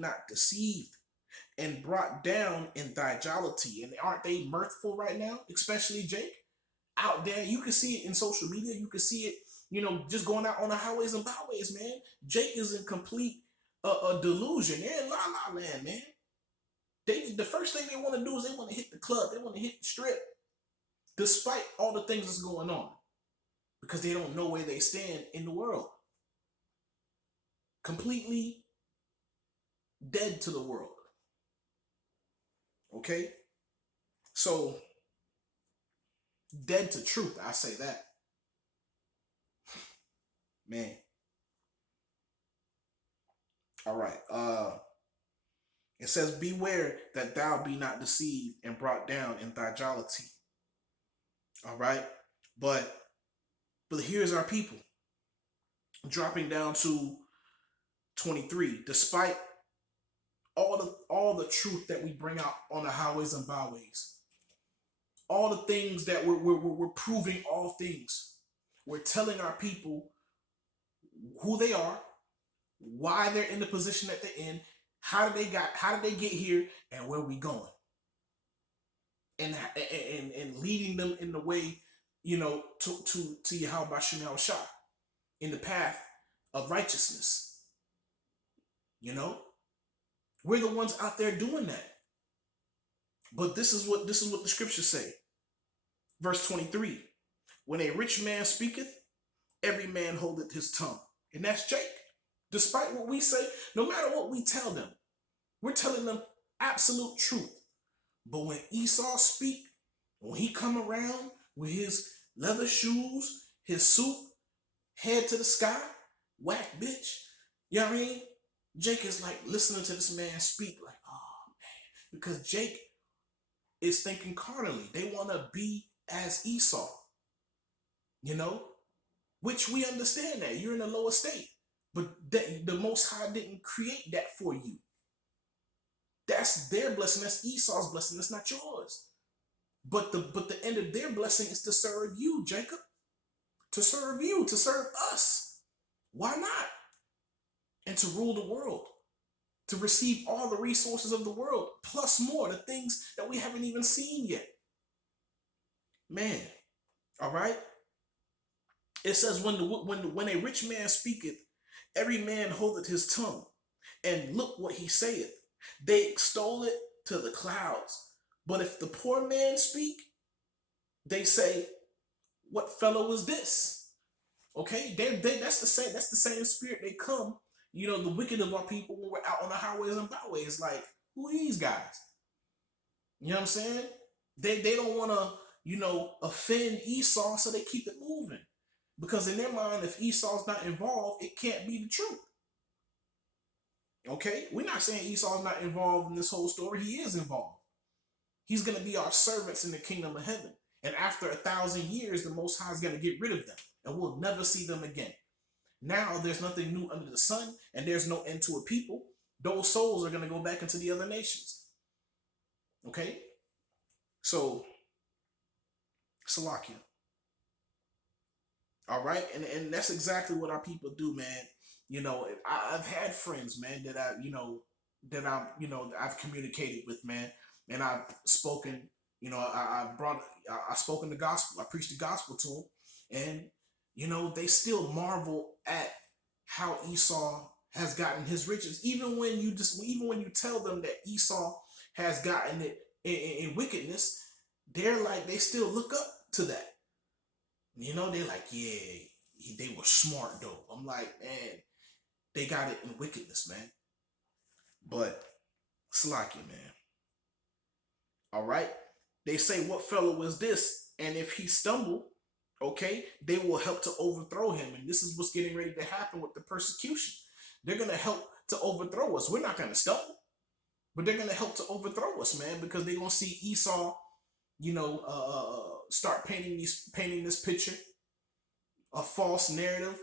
not deceived and brought down in thy jollity. And aren't they mirthful right now? Especially Jake out there. You can see it in social media. You can see it, just going out on the highways and byways, man. Jake is in complete delusion. They're in la la land, man. The first thing they want to do is they want to hit the club. They want to hit the strip, despite all the things that's going on, because they don't know where they stand in the world. Completely dead to the world. Okay? So, dead to truth, I say that. Man. All right. It says, beware that thou be not deceived and brought down in thy jollity. All right. But here's our people dropping down to 23, despite all the truth that we bring out on the highways and byways, all the things that we're proving all things. We're telling our people who they are, why they're in the position that they're in, how did they get here, and where we going, and leading them in the way, to Yahweh Bashim Shah, in the path of righteousness. We're the ones out there doing that. But this is what the scriptures say. Verse 23. When a rich man speaketh, every man holdeth his tongue. And that's Jake. Despite what we say, no matter what we tell them, we're telling them absolute truth. But when Esau speak, when he come around with his leather shoes, his suit, head to the sky, whack bitch, you know what I mean? Jake is like listening to this man speak like, oh man, because Jake is thinking carnally. They want to be as Esau, which we understand that you're in a lower state, but the Most High didn't create that for you. That's their blessing. That's Esau's blessing. That's not yours. But the end of their blessing is to serve you, Jacob. To serve you, to serve us. Why not? And to rule the world, to receive all the resources of the world, plus more, the things that we haven't even seen yet. Man, all right? It says, when a rich man speaketh, every man holdeth his tongue, and look what he saith. They extol it to the clouds. But if the poor man speak, they say, what fellow is this? Okay, that's the same spirit they come. The wicked of our people, when we're out on the highways and byways, like, who are these guys? You know what I'm saying? They don't want to, offend Esau, so they keep it moving. Because in their mind, if Esau's not involved, it can't be the truth. Okay? We're not saying Esau's not involved in this whole story. He is involved. He's going to be our servants in the kingdom of heaven. And after 1,000 years, the Most High is going to get rid of them. And we'll never see them again. Now there's nothing new under the sun, and there's no end to a people. Those souls are going to go back into the other nations. Okay? So, Salakia. All right? And that's exactly what our people do, man. I've had friends, man, that I've communicated with, man, and I've spoken, I spoken the gospel. I preached the gospel to them, and they still marvel at how Esau has gotten his riches. Even when you tell them that Esau has gotten it in wickedness, they still look up to that. They're like, yeah, they were smart though. I'm like, man, they got it in wickedness, man. But Slakia, man. All right. They say, what fellow is this? And if he stumble, okay, they will help to overthrow him. And this is what's getting ready to happen with the persecution. They're going to help to overthrow us. We're not going to stumble, but they're going to help to overthrow us, man, because they're going to see Esau, start painting this picture, a false narrative,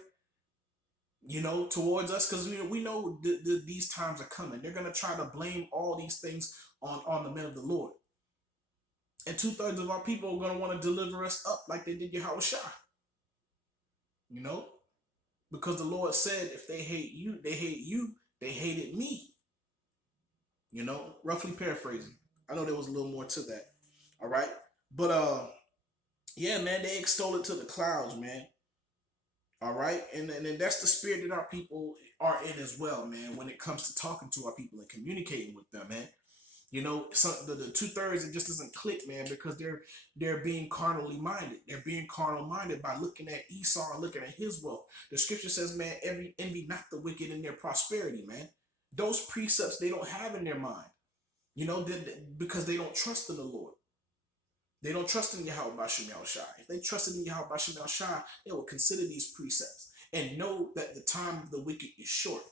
towards us, because we know these times are coming. They're going to try to blame all these things on the men of the Lord. And 2/3 of our people are going to want to deliver us up like they did Yahweh Shah. Because the Lord said, if they hate you, they hated me. roughly paraphrasing. I know there was a little more to that. All right. But yeah, man, they extol it to the clouds, man. All right. And that's the spirit that our people are in as well, man, when it comes to talking to our people and communicating with them, man. The 2/3, it just doesn't click, man, because they're being carnally minded. They're being carnal minded by looking at Esau and looking at his wealth. The scripture says, man, every envy not the wicked in their prosperity, man. Those precepts they don't have in their mind, because they don't trust in the Lord. They don't trust in Yahweh Bashim Shai. If they trusted in Yahweh Bashim Shai, they would consider these precepts and know that the time of the wicked is short.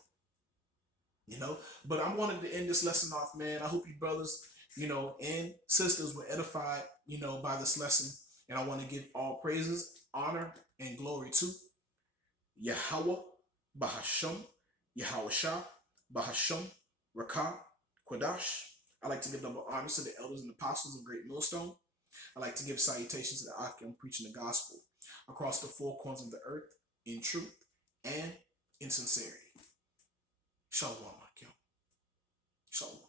But I wanted to end this lesson off, man. I hope you brothers, and sisters were edified, by this lesson. And I want to give all praises, honor, and glory to Yahweh Bahasham, Yahweh Shah, Bahasham, Rakah, Quadash. I like to give double honors to the elders and apostles of Great Millstone. I like to give salutations to the Akim preaching the gospel across the four corners of the earth in truth and in sincerity. Shalom, Akim. Shalom.